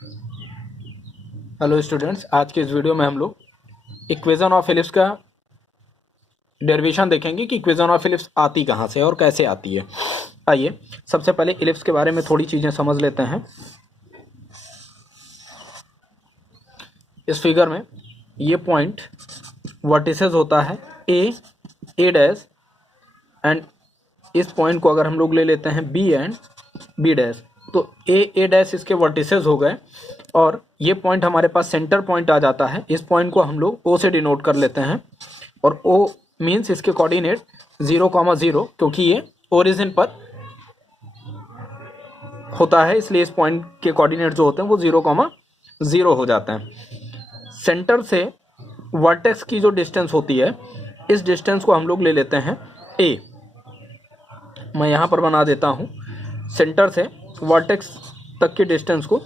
Hello students, आज के इस वीडियो में हम लोग इक्वेशन ऑफ इलिप्स का डेरिवेशन देखेंगे कि इक्वेशन ऑफ इलिप्स आती कहाँ से और कैसे आती है। आइए सबसे पहले इलिप्स के बारे में थोड़ी चीज़ें समझ लेते हैं। इस फिगर में ये पॉइंट वर्टिसेस होता है ए डैश, एंड इस पॉइंट को अगर हम लोग ले लेते हैं बी एंड बी डैश, तो ए डैश इसके वर्टिसेस हो गए और ये पॉइंट हमारे पास सेंटर पॉइंट आ जाता है। इस पॉइंट को हम लोग ओ से डिनोट कर लेते हैं और ओ मीन्स इसके कोऑर्डिनेट 0,0, क्योंकि ये ओरिजिन पर होता है, इसलिए इस पॉइंट के कोऑर्डिनेट जो होते हैं वो 0,0 हो जाते हैं। सेंटर से वर्टेक्स की जो डिस्टेंस होती है, इस डिस्टेंस को हम लोग ले लेते हैं ए। मैं यहाँ पर बना देता हूँ, सेंटर से वर्टेक्स तक की डिस्टेंस को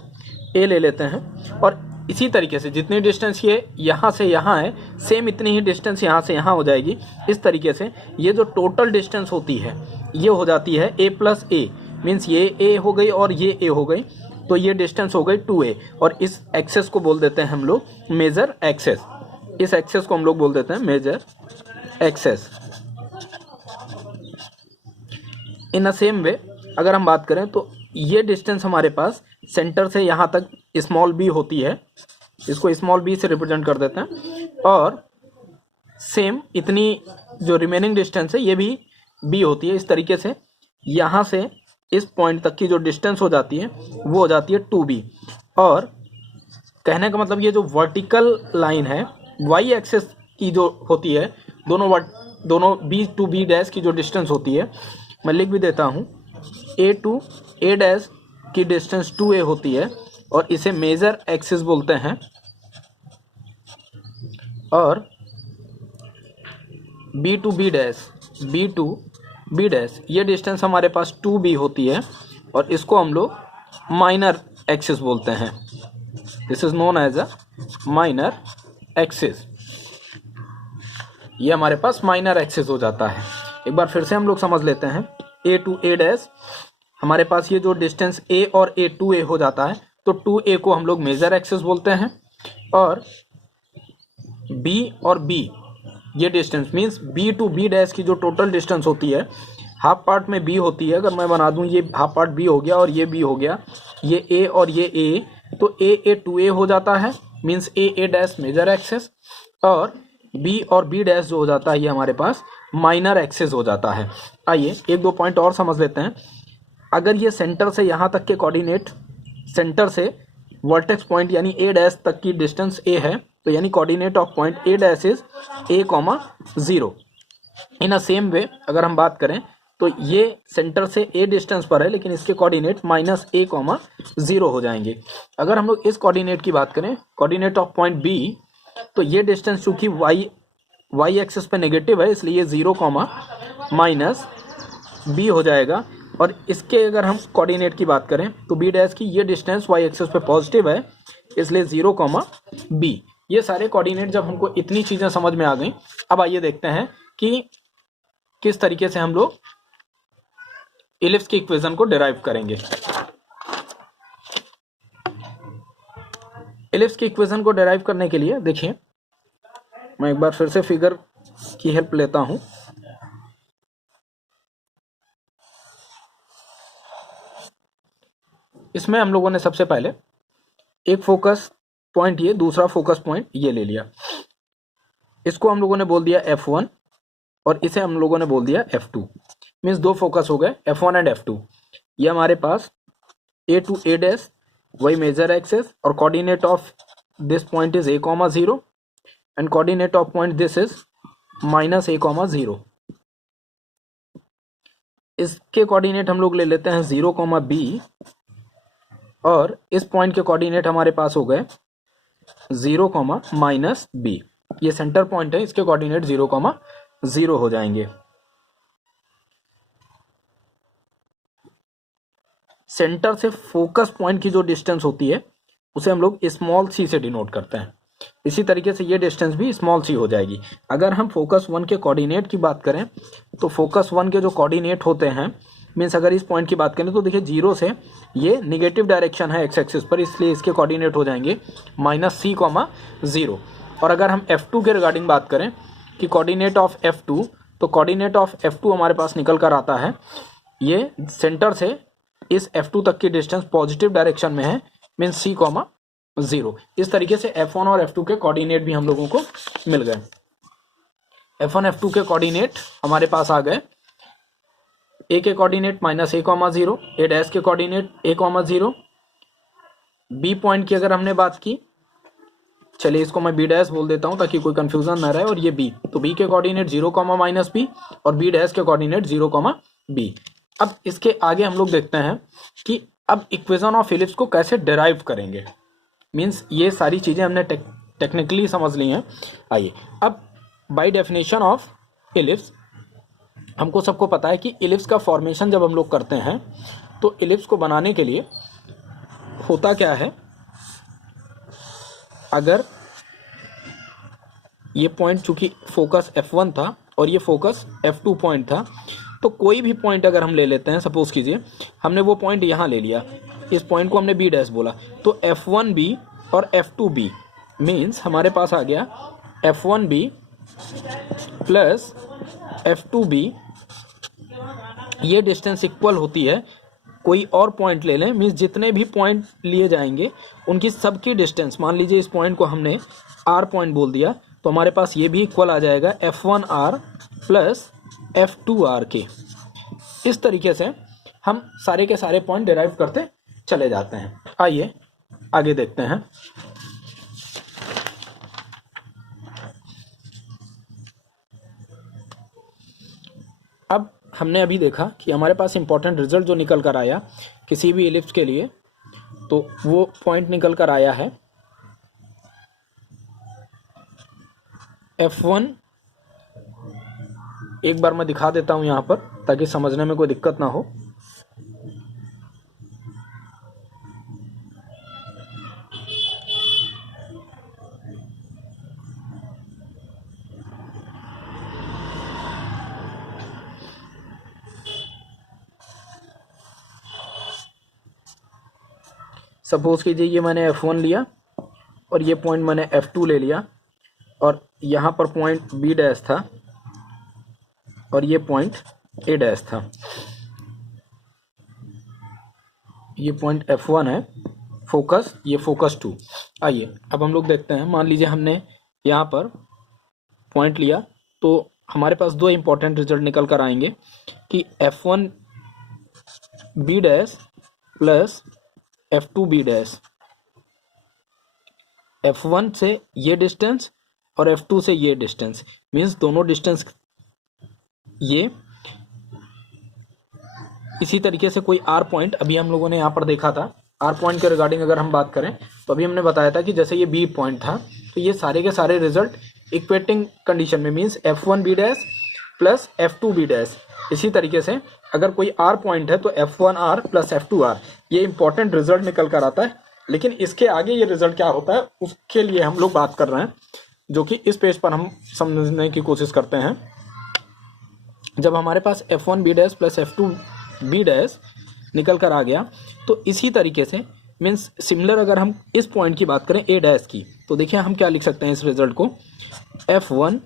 ए ले लेते हैं और इसी तरीके से जितनी डिस्टेंस ये यहाँ से यहाँ है, सेम इतनी ही डिस्टेंस यहाँ से यहाँ हो जाएगी। इस तरीके से ये जो टोटल डिस्टेंस होती है ये हो जाती है a प्लस ए, मीन्स ये a हो गई और ये a हो गई, तो ये डिस्टेंस हो गई 2a और इस एक्सेस को बोल देते हैं हम लोग मेजर एक्सेस। इस एक्सेस को हम लोग बोल देते हैं major axis. In a same way अगर हम बात करें तो ये डिस्टेंस हमारे पास सेंटर से यहाँ तक स्मॉल b होती है, इसको स्मॉल b से रिप्रेजेंट कर देते हैं, और सेम इतनी जो रिमेनिंग डिस्टेंस है ये भी b होती है। इस तरीके से यहाँ से इस पॉइंट तक की जो डिस्टेंस हो जाती है वो हो जाती है 2b। और कहने का मतलब ये जो वर्टिकल लाइन है y एक्सेस की जो होती है, दोनों b टू b डैश की जो डिस्टेंस होती है, मैं लिख भी देता हूँ, a टू a डैश की डिस्टेंस 2a होती है और इसे मेजर एक्सिस बोलते हैं। और b टू b डैश ये डिस्टेंस हमारे पास 2b होती है और इसको हम लोग माइनर एक्सिस बोलते हैं। This is known as a minor axis. ये हमारे पास माइनर एक्सिस हो जाता है। एक बार फिर से हम लोग समझ लेते हैं, a टू a डैश हमारे पास ये जो डिस्टेंस a और a 2a हो जाता है, तो 2a को हम लोग मेजर एक्सिस बोलते हैं और b और b ये distance means b to b dash की जो टोटल डिस्टेंस होती है, हाफ पार्ट में b होती है। अगर मैं बना दूं, ये हाफ पार्ट b हो गया और ये b हो गया, ये a और ये a, तो a 2a हो जाता है, means a dash major axis, और b और b डैश जो हो जाता है ये हमारे पास माइनर एक्सिस हो जाता है। आइए एक दो पॉइंट और समझ लेते हैं। अगर ये सेंटर से यहाँ तक के कोऑर्डिनेट, सेंटर से वर्टेक्स पॉइंट यानी a डैश तक की डिस्टेंस a है, तो यानी coordinate of point a dash is a,0। In a same way अगर हम बात करें तो ये सेंटर से a डिस्टेंस पर है, लेकिन इसके कोऑर्डिनेट -a,0 हो जाएंगे। अगर हम लोग इस कोऑर्डिनेट की बात करें, कोऑर्डिनेट ऑफ पॉइंट b, तो ये डिस्टेंस चूंकि y एक्सिस पे नेगेटिव है, इसलिए 0, -b हो जाएगा। और इसके अगर हम कोऑर्डिनेट की बात करें तो b डैश की ये डिस्टेंस y एक्सिस पे पॉजिटिव है, इसलिए 0, b। ये सारे कोऑर्डिनेट जब हमको इतनी चीज़ें समझ में आ गई, अब आइए देखते हैं कि किस तरीके से हम लोग इलिप्स की इक्वेशन को डिराइव करेंगे। इलिप्स की इक्वेशन को डिराइव करने के लिए देखिए, मैं एक बार फिर से फिगर की हेल्प लेता हूं। इसमें हम लोगों ने सबसे पहले एक फोकस पॉइंट ये, दूसरा फोकस पॉइंट ये ले लिया। इसको हम लोगों ने बोल दिया F1 और इसे हम लोगों ने बोल दिया F2, मीन्स दो फोकस हो गए F1 एंड F2। ये हमारे पास a टू a डैश वही मेजर एक्सिस, और coordinate of this point is a,0 and coordinate of point this is -a,0। इसके कोऑर्डिनेट हम लोग ले लेते हैं 0, b, और इस पॉइंट के कोऑर्डिनेट हमारे पास हो गए 0, -b। ये सेंटर पॉइंट है, इसके कोऑर्डिनेट 0,0 हो जाएंगे। सेंटर से फोकस पॉइंट की जो डिस्टेंस होती है उसे हम लोग स्मॉल c से डिनोट करते हैं। इसी तरीके से ये डिस्टेंस भी स्मॉल c हो जाएगी। अगर हम फोकस 1 के कोऑर्डिनेट की बात करें तो फोकस 1 के जो कोऑर्डिनेट होते हैं मीन्स अगर इस पॉइंट की बात करें तो देखिए जीरो से ये निगेटिव डायरेक्शन है एक्स एक्सिस पर, इसलिए इसके कोऑर्डिनेट हो जाएंगे -c,0। और अगर हम F2 के रिगार्डिंग बात करें कि कोऑर्डिनेट ऑफ F2, तो कोऑर्डिनेट ऑफ F2 हमारे पास निकल कर आता है, ये सेंटर से इस F2 तक की डिस्टेंस पॉजिटिव डायरेक्शन में है, मीन्स c,0। इस तरीके से F1 और F2 के कोऑर्डिनेट भी हम लोगों को मिल गए। F1 F2 के कोऑर्डिनेट हमारे पास आ गए, ए के कोऑर्डिनेट -a,0, ए डैश के कोऑर्डिनेट a,0। बी पॉइंट की अगर हमने बात की, चलिए इसको मैं बी डैश बोल देता हूं ताकि कोई कंफ्यूजन ना रहे, और ये बी, तो बी के कोऑर्डिनेट 0, -b और बी डैश के कोऑर्डिनेट 0, b। अब इसके आगे हम लोग देखते हैं कि अब इक्वेशन ऑफ इलिप्स को कैसे डिराइव करेंगे। मीन्स ये सारी चीजें हमने टेक्निकली समझ ली हैं। आइए अब बाय डेफिनेशन ऑफ इलिप्स हमको सबको पता है कि इलिप्स का फॉर्मेशन जब हम लोग करते हैं तो इलिप्स को बनाने के लिए होता क्या है, अगर ये पॉइंट चूंकि फोकस F1 था और ये फोकस F2 पॉइंट था, तो कोई भी पॉइंट अगर हम ले लेते हैं, सपोज कीजिए हमने वो पॉइंट यहाँ ले लिया, इस पॉइंट को हमने बी डैश बोला, तो F1b और F2b मीन्स हमारे पास आ गया F1b प्लस F2b, ये डिस्टेंस इक्वल होती है, कोई और पॉइंट ले लें, मीन्स जितने भी पॉइंट लिए जाएंगे उनकी सबकी डिस्टेंस, मान लीजिए इस पॉइंट को हमने R पॉइंट बोल दिया, तो हमारे पास ये भी इक्वल आ जाएगा F1r प्लस F2r के। इस तरीके से हम सारे के सारे पॉइंट डिराइव करते चले जाते हैं। आइए आगे देखते हैं। अब हमने अभी देखा कि हमारे पास इंपॉर्टेंट रिजल्ट जो निकल कर आया किसी भी इलिप्स के लिए, तो वो पॉइंट निकल कर आया है F1। एक बार मैं दिखा देता हूं यहां पर ताकि समझने में कोई दिक्कत ना हो। सपोज कीजिए ये मैंने F1 लिया और ये पॉइंट मैंने F2 ले लिया, और यहाँ पर पॉइंट बी डैश था और ये पॉइंट ए डैश था। ये पॉइंट F1 है फोकस, ये फोकस 2। आइए अब हम लोग देखते हैं, मान लीजिए हमने यहाँ पर पॉइंट लिया, तो हमारे पास दो इंपॉर्टेंट रिजल्ट निकल कर आएंगे कि F1 B dash plus F2 B dash, F1 से ये डिस्टेंस और F2 से ये डिस्टेंस, मीन्स दोनों डिस्टेंस ये। इसी तरीके से कोई R पॉइंट अभी हम लोगों ने यहाँ पर देखा था, R पॉइंट के रिगार्डिंग अगर हम बात करें तो अभी हमने बताया था कि जैसे ये B पॉइंट था, तो ये सारे के सारे रिजल्ट इक्वेटिंग कंडीशन में, means F1 B dash plus F2 B dash. इसी तरीके से अगर कोई R पॉइंट है तो F1r प्लस F2r, ये इंपॉर्टेंट रिजल्ट निकल कर आता है। लेकिन इसके आगे ये रिजल्ट क्या होता है उसके लिए हम लोग बात कर रहे हैं, जो कि इस पेज पर हम समझने की कोशिश करते हैं। जब हमारे पास F1 B dash plus F2 B dash निकल कर आ गया, तो इसी तरीके से मीन्स सिमिलर अगर हम इस पॉइंट की बात करें ए डैश की, तो देखिए हम क्या लिख सकते हैं इस रिजल्ट को, F1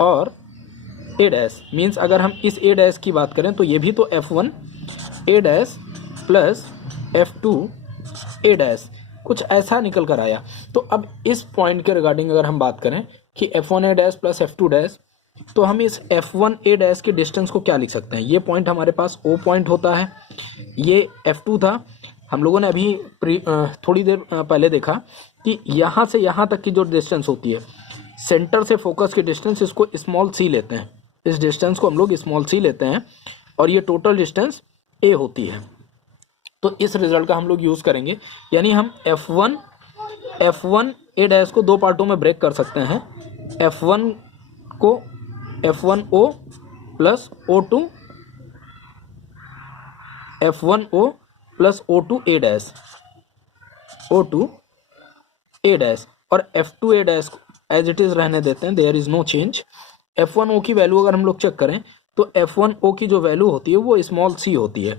और ए डैश, मीन्स अगर हम इस ए डैश की बात करें तो ये भी तो F1 A dash plus F2 A dash, कुछ ऐसा निकल कर आया। तो अब इस पॉइंट के रिगार्डिंग अगर हम बात करें कि F1 ए डैश प्लस F2 डैश, तो हम इस F1 ए डैश के डिस्टेंस को क्या लिख सकते हैं, ये पॉइंट हमारे पास O पॉइंट होता है, ये F2 था। हम लोगों ने अभी थोड़ी देर पहले देखा कि यहाँ से यहाँ तक की जो डिस्टेंस होती है, सेंटर से फोकस की डिस्टेंस, इसको स्मॉल c लेते हैं, इस डिस्टेंस को हम लोग स्मॉल c लेते हैं, और ये टोटल डिस्टेंस a होती है। तो इस रिजल्ट का हम लोग यूज़ करेंगे, यानी हम F1 ए डैश को दो पार्टों में ब्रेक कर सकते हैं, F1 को F1O plus O2, F1O plus O2 A dash, O2 A dash, और F2 A dash as it is रहने देते हैं, there is no change. F1O की वैल्यू अगर हम लोग चेक करें तो F1O की जो वैल्यू होती है वो स्मॉल c होती है,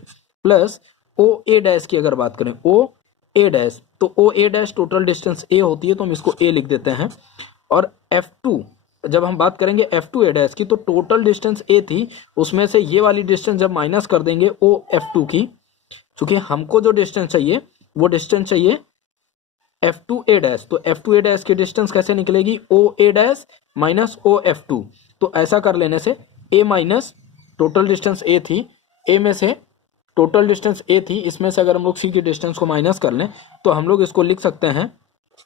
प्लस OA डैश की अगर बात करें OA डैश, तो OA dash total distance a होती है तो हम इसको a लिख देते हैं। और F2 जब हम बात करेंगे F2A डैश की, तो टोटल डिस्टेंस a थी, उसमें से ये वाली डिस्टेंस जब माइनस कर देंगे OF2 की, चूंकि हमको जो डिस्टेंस चाहिए वो डिस्टेंस चाहिए F2A डैश, तो F2A डैश की डिस्टेंस कैसे निकलेगी OA डैश माइनस OF2। तो ऐसा कर लेने से a minus total distance a थी, a में से टोटल डिस्टेंस a थी, इसमें से अगर हम लोग c की डिस्टेंस को माइनस कर लें तो हम लोग इसको लिख सकते हैं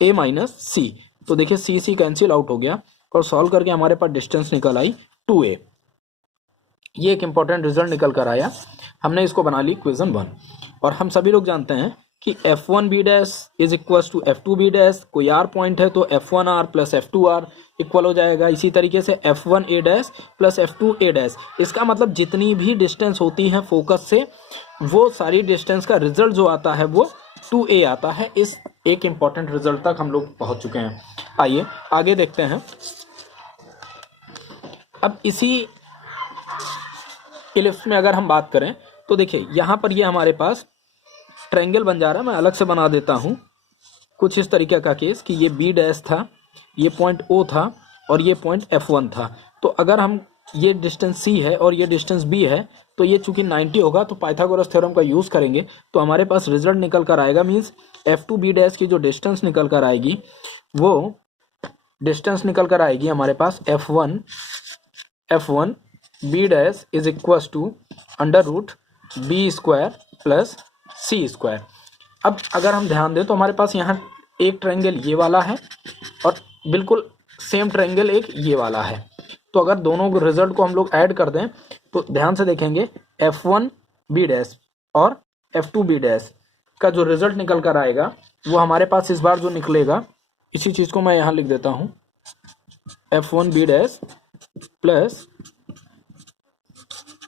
a माइनस c। तो देखिए c कैंसिल आउट हो गया और सॉल्व करके हमारे पास डिस्टेंस निकल आई 2a। ये एक इंपॉर्टेंट रिजल्ट निकल कर आया, हमने इसको बना ली इक्वेशन 1। और हम सभी लोग जानते हैं कि F1B dash is equal to F2B dash, कोई R पॉइंट है तो F1R प्लस F2R इक्वल हो जाएगा। इसी तरीके से F1A dash plus F2A dash, इसका मतलब जितनी भी डिस्टेंस होती है फोकस से वो सारी डिस्टेंस का रिजल्ट जो आता है वो 2a आता है। इस एक इंपॉर्टेंट रिजल्ट तक हम लोग पहुंच चुके हैं। आइए आगे देखते हैं। अब इसी इलिप्स में अगर हम बात करें तो देखिए यहाँ पर ये हमारे पास ट्रायंगल बन जा रहा है। मैं अलग से बना देता हूँ कुछ इस तरीके का केस कि ये B डैश था, ये पॉइंट O था और ये पॉइंट F1 था। तो अगर हम ये डिस्टेंस C है और ये डिस्टेंस B है तो ये चूंकि 90 होगा तो पाइथागोरस थ्योरम का यूज़ करेंगे तो हमारे पास रिजल्ट निकल कर आएगा। मीन्स F2B डैश की जो डिस्टेंस निकल कर आएगी वो डिस्टेंस निकल कर आएगी हमारे पास F1 B dash is equal to under root B square plus C square. अब अगर हम ध्यान दें तो हमारे पास यहाँ एक ट्रायंगल ये वाला है और बिल्कुल सेम ट्रायंगल एक ये वाला है। तो अगर दोनों रिजल्ट को हम लोग ऐड कर दें तो ध्यान से देखेंगे F1B डैश और F2B डैश का जो रिजल्ट निकल कर आएगा वो हमारे पास इस बार जो निकलेगा, इसी चीज़ को मैं यहाँ लिख देता हूँ, F1B dash plus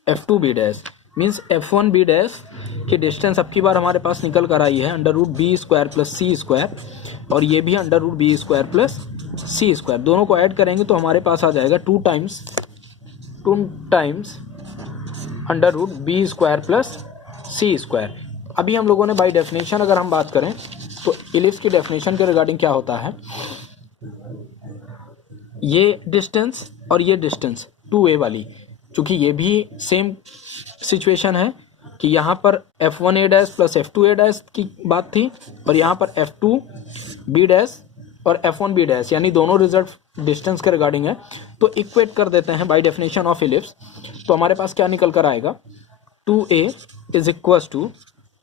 F2B dash. Means F1B dash की डिस्टेंस अब की बार हमारे पास निकल कर आई है under root B square plus C square, और ये भी under root B square plus C square. दोनों को ऐड करेंगे तो हमारे पास आ जाएगा 2 times under root B square plus C square. अभी हम लोगों ने बाय डेफिनेशन अगर हम बात करें तो इलिप्स की डेफिनेशन के रिगार्डिंग क्या होता है, ये डिस्टेंस और ये डिस्टेंस 2a वाली, चूँकि ये भी सेम सिचुएशन है कि यहाँ पर F1A dash plus F2A dash की बात थी और यहाँ पर F2B डैश और F1B डैश, यानी दोनों रिजल्ट डिस्टेंस के रिगार्डिंग है। तो इक्वेट कर देते हैं बाय डेफिनेशन ऑफ इलिप्स। तो हमारे पास क्या निकल कर आएगा, 2a is equal to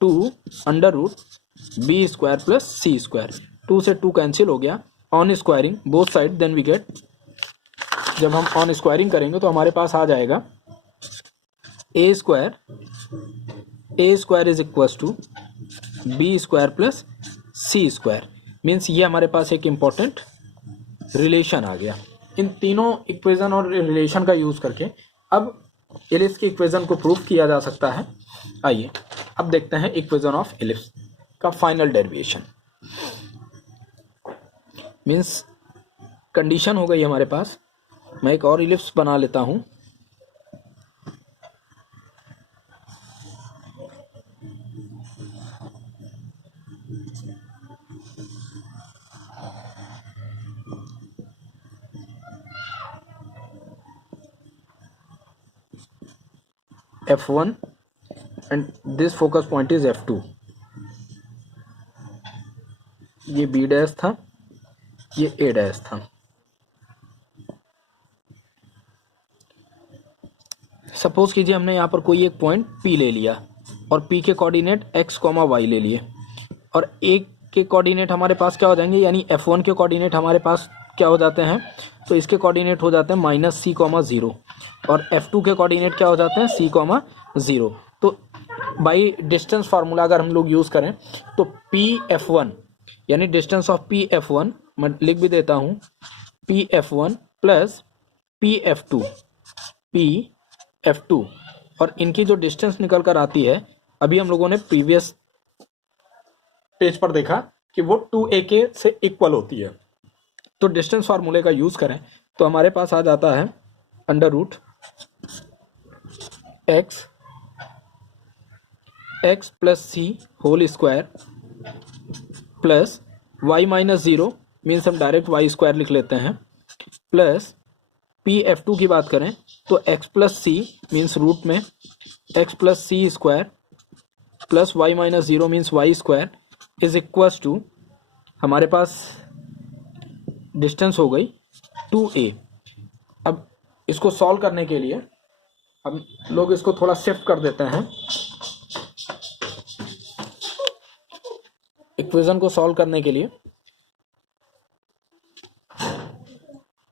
2 under root B square plus C square. 2 से 2 कैंसिल हो गया, on squaring both side then we get, जब हम ऑन स्क्वायरिंग करेंगे तो हमारे पास आ जाएगा a square is equal to B square plus C square. Means ये हमारे पास एक इम्पॉर्टेंट रिलेशन आ गया। इन तीनों इक्वेशन और रिलेशन का यूज़ करके अब इलिप्स की इक्वेशन को प्रूफ किया जा सकता है। आइए अब देखते हैं इक्वेशन ऑफ इलिप्स का फाइनल डेरिवेशन। मीन्स कंडीशन हो गई हमारे पास। मैं एक और इलिप्स बना लेता हूँ। F1 and this focus point is F2। ये B डैश था, ये A डैश था। सपोज कीजिए हमने यहाँ पर कोई एक पॉइंट P ले लिया और P के कोऑर्डिनेट x, y ले लिए और A के कोऑर्डिनेट हमारे पास क्या हो जाएंगे, यानी F1 के कोऑर्डिनेट हमारे पास क्या हो जाते हैं, तो इसके कोऑर्डिनेट हो जाते हैं -c, 0 और F2 के कोऑर्डिनेट क्या हो जाते हैं c, 0। तो बाई डिस्टेंस फार्मूला अगर हम लोग यूज़ करें तो Pf1 यानी डिस्टेंस ऑफ Pf1, मैं लिख भी देता हूँ, Pf1 प्लस Pf2 और इनकी जो डिस्टेंस निकल कर आती है, अभी हम लोगों ने प्रीवियस पेज पर देखा कि वो 2a के से इक्वल होती है। तो डिस्टेंस फार्मूले का यूज़ करें तो हमारे पास आ जाता है under root x plus C whole square plus y minus zero means हम डायरेक्ट वाई स्क्वायर लिख लेते हैं, प्लस पी एफ टू की बात करें तो x plus C means root में x plus C square plus y minus zero means y square is equals to, हमारे पास डिस्टेंस हो गई 2a। अब इसको सॉल्व करने के लिए हम लोग इसको थोड़ा शिफ्ट कर देते हैं, इक्वेशन को सॉल्व करने के लिए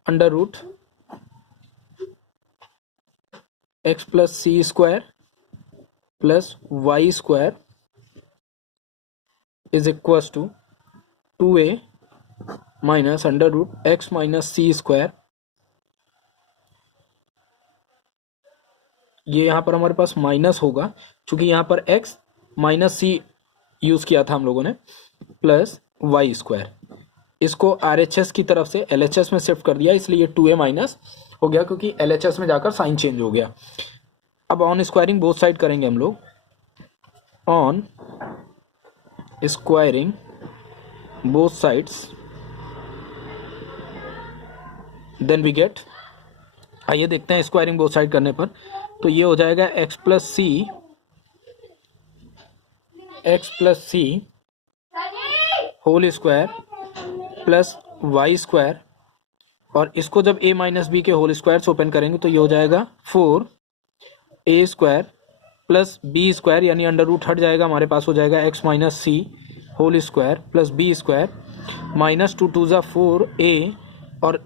under root x plus C square plus y square is equals to 2a minus under root x minus c square. ये यहाँ पर हमारे पास माइनस होगा क्योंकि यहाँ पर x माइनस सी यूज़ किया था हम लोगों ने, प्लस वाई स्क्वायर। इसको RHS की तरफ से LHS में शिफ्ट कर दिया, इसलिए ये 2a माइनस हो गया क्योंकि LHS में जाकर साइन चेंज हो गया। अब ऑन स्क्वायरिंग बोथ साइड करेंगे हम लोग, on squaring both sides then we get, आइए देखते हैं स्क्वायरिंग बोथ साइड करने पर, तो ये हो जाएगा x plus C whole square plus y square, और इसको जब a माइनस बी के होल स्क्वायर से ओपन करेंगे तो ये हो जाएगा 4a square plus B square, यानी अंडर रूट हट जाएगा, हमारे पास हो जाएगा x माइनस सी whole square plus B square minus 2 2 ज़ा 4a, और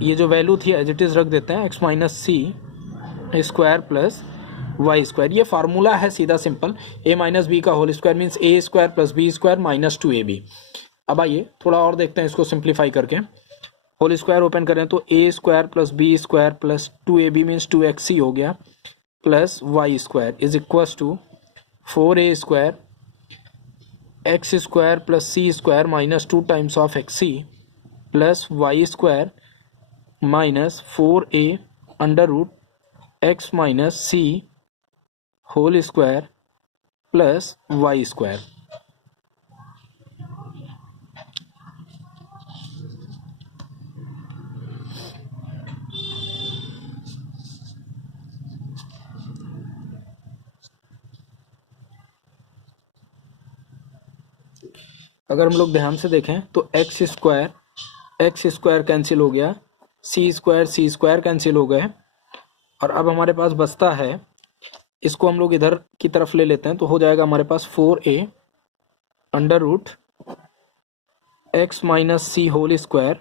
ये जो वैल्यू थी एज इट इज़ रख देते हैं, x minus c square plus y square. ये फार्मूला है सीधा सिंपल, a माइनस बी का whole square means a square plus B square minus 2ab। अब आइए थोड़ा और देखते हैं इसको सिंप्लीफाई करके, होल स्क्वायर ओपन करें तो a square plus B square plus 2ab means 2xc हो गया, plus y square is equals to 4a square x square plus C square minus 2 times of xc plus y square minus 4a under root x minus C whole square plus y square. अगर हम लोग ध्यान से देखें तो x square cancel हो गया, सी square cancel हो गए, और अब हमारे पास बचता है, इसको हम लोग इधर की तरफ ले लेते हैं तो हो जाएगा हमारे पास 4a under root x minus सी whole square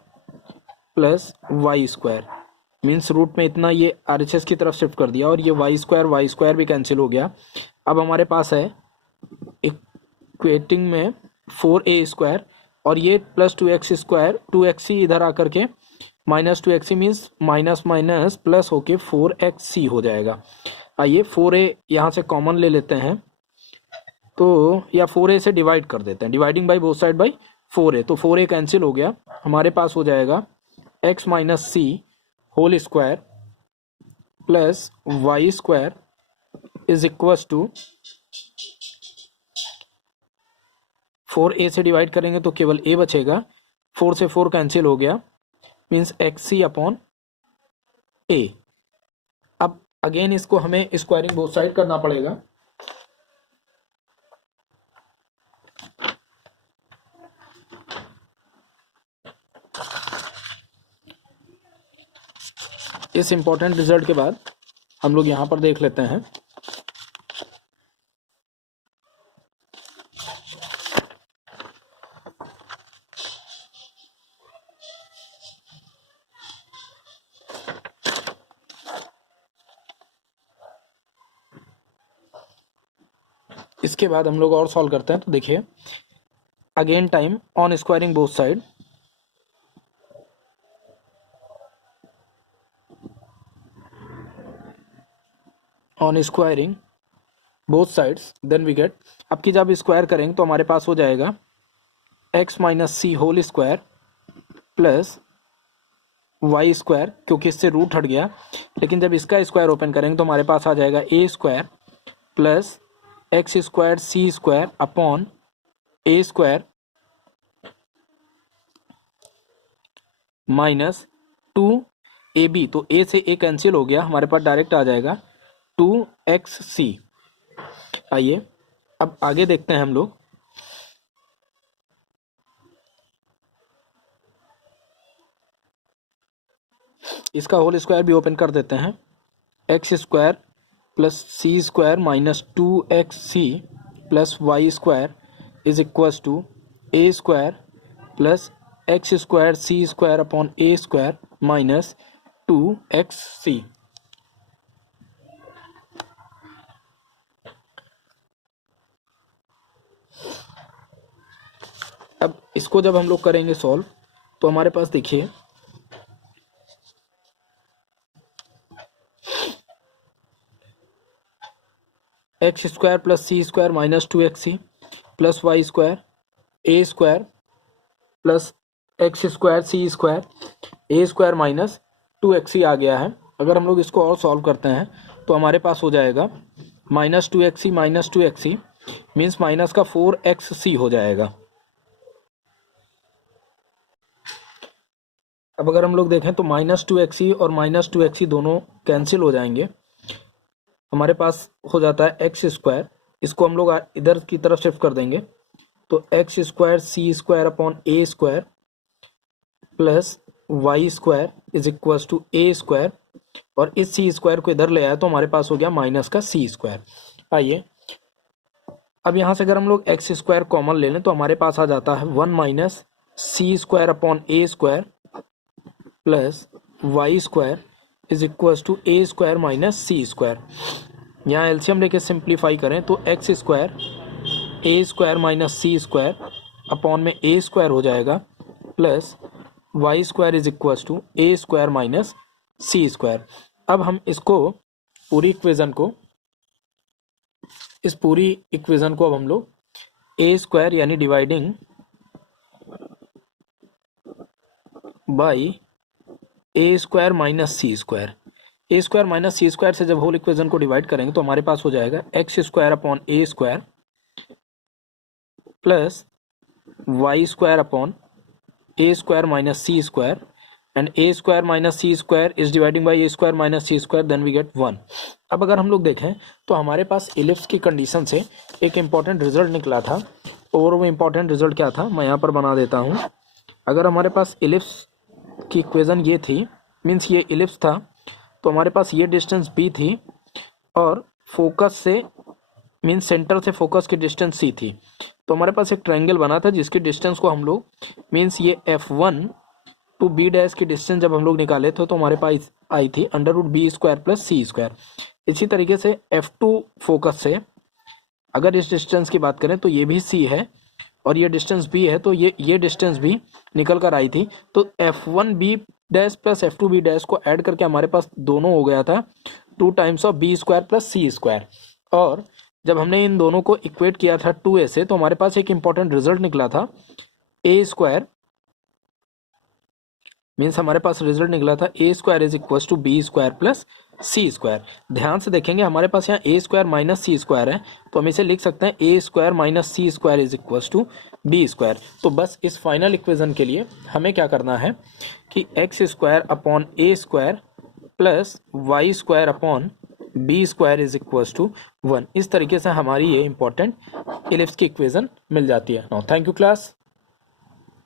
plus y square, means root में इतना ये RHS की तरफ शिफ्ट कर दिया, और ये वाई स्क्वायर भी कैंसिल हो गया। अब हमारे पास है इक्वेटिंग में 4a स्क्वायर और ये प्लस 2x स्क्वायर, 2xc इधर आकर के minus 2xc means minus minus plus होके 4xc हो जाएगा। आइए 4a यहाँ से कॉमन ले लेते हैं, तो या 4a से डिवाइड कर देते हैं, dividing by both side by 4a, तो 4a कैंसिल हो गया, हमारे पास हो जाएगा x minus C whole square plus y square is equals to 4a से डिवाइड करेंगे तो केवल a बचेगा, 4 से 4 कैंसिल हो गया मीन्स xc अपॉन a। अब अगेन इसको हमें स्क्वायरिंग बोथ साइड करना पड़ेगा, इस इंपॉर्टेंट रिजल्ट के बाद हम लोग यहाँ पर देख लेते हैं। इसके बाद हम लोग और सॉल्व करते हैं, तो देखिए again time on squaring both side, on squaring both sides then we get, अब की जब स्क्वायर करेंगे तो हमारे पास हो जाएगा x माइनस सी whole square plus y square, क्योंकि इससे रूट हट गया, लेकिन जब इसका स्क्वायर ओपन करेंगे तो हमारे पास आ जाएगा ए square plus x square c square upon a square minus 2ab। तो a से a कैंसिल हो गया, हमारे पास डायरेक्ट आ जाएगा 2xc। आइए अब आगे देखते हैं हम लोग। इसका होल स्क्वायर भी ओपन कर देते हैं। X square plus C square minus 2xc plus y square is equals to a square plus x square c square upon a square minus 2xc। अब इसको जब हम लोग करेंगे सॉल्व तो हमारे पास देखिए x square plus C square minus 2xc plus y square a square plus x square c square a square minus 2xc आ गया है। अगर हम लोग इसको और सॉल्व करते हैं तो हमारे पास हो जाएगा माइनस 2xc मीन्स माइनस का 4xc हो जाएगा। अब अगर हम लोग देखें तो माइनस 2xc और माइनस 2xc दोनों कैंसिल हो जाएंगे, हमारे पास हो जाता है एक्स स्क्वायर। इसको हम लोग इधर की तरफ शिफ्ट कर देंगे तो x square c square upon a square plus y square is equal to a square, और इस सी स्क्वायर को इधर ले आया तो हमारे पास हो गया माइनस का सी स्क्वायर। आइए अब यहाँ से अगर हम लोग एक्स स्क्वायर कॉमन ले लें तो हमारे पास आ जाता है 1 minus c square upon a square plus y square is equal to a square minus c square. यहाँ एलसीएम लेके सिंप्लीफाई करें तो x square a square minus c square upon में ए स्क्वायर हो जाएगा plus y square is equal to a square minus c square. अब हम इसको पूरी इक्वेशन को अब हम लोग ए स्क्वायर यानी dividing by a square minus c square, a square minus c square से जब होल इक्वेशन को डिवाइड करेंगे तो हमारे पास हो जाएगा x square upon a square plus y square upon a square minus c square, and a square minus c square is dividing by a square minus c square, then we get 1। अब अगर हम लोग देखें तो हमारे पास ellipse की condition से एक इम्पॉर्टेंट रिजल्ट निकला था, और वो इम्पॉर्टेंट रिजल्ट क्या था मैं यहाँ पर बना देता हूँ। अगर हमारे पास इलिप्स की इक्वेशन ये थी, मीन्स ये इलिप्स था, तो हमारे पास ये डिस्टेंस b थी और फोकस से मीन्स सेंटर से फोकस की डिस्टेंस c थी। तो हमारे पास एक ट्रायंगल बना था जिसकी डिस्टेंस को हम लोग मीन्स ये f1 टू b डैश की डिस्टेंस जब हम लोग निकाले थे तो हमारे पास आई थी √b स्क्वायर प्लस सी स्क्वायर। इसी तरीके से f2 फोकस से अगर इस डिस्टेंस की बात करें तो ये भी c है और ये डिस्टेंस b है, तो ये डिस्टेंस भी निकल कर आई थी। तो f1b dash plus f2b dash को ऐड करके हमारे पास दोनों हो गया था 2 times of b square plus C square. और जब हमने इन दोनों को इक्वेट किया था 2a से तो हमारे पास एक इंपॉर्टेंट रिजल्ट निकला था a स्क्वायर, मीन्स हमारे पास रिजल्ट निकला था a square is equal to b square plus C square. ध्यान से देखेंगे हमारे पास यहाँ a square minus c square है, तो हम इसे लिख सकते हैं a square minus c square is equal to b square. तो बस इस फाइनल इक्वेशन के लिए हमें क्या करना है कि x square upon a square plus y square upon b square is equal to 1। इस तरीके से हमारी ये इंपॉर्टेंट इलिप्स की इक्वेशन मिल जाती है। Now thank you class.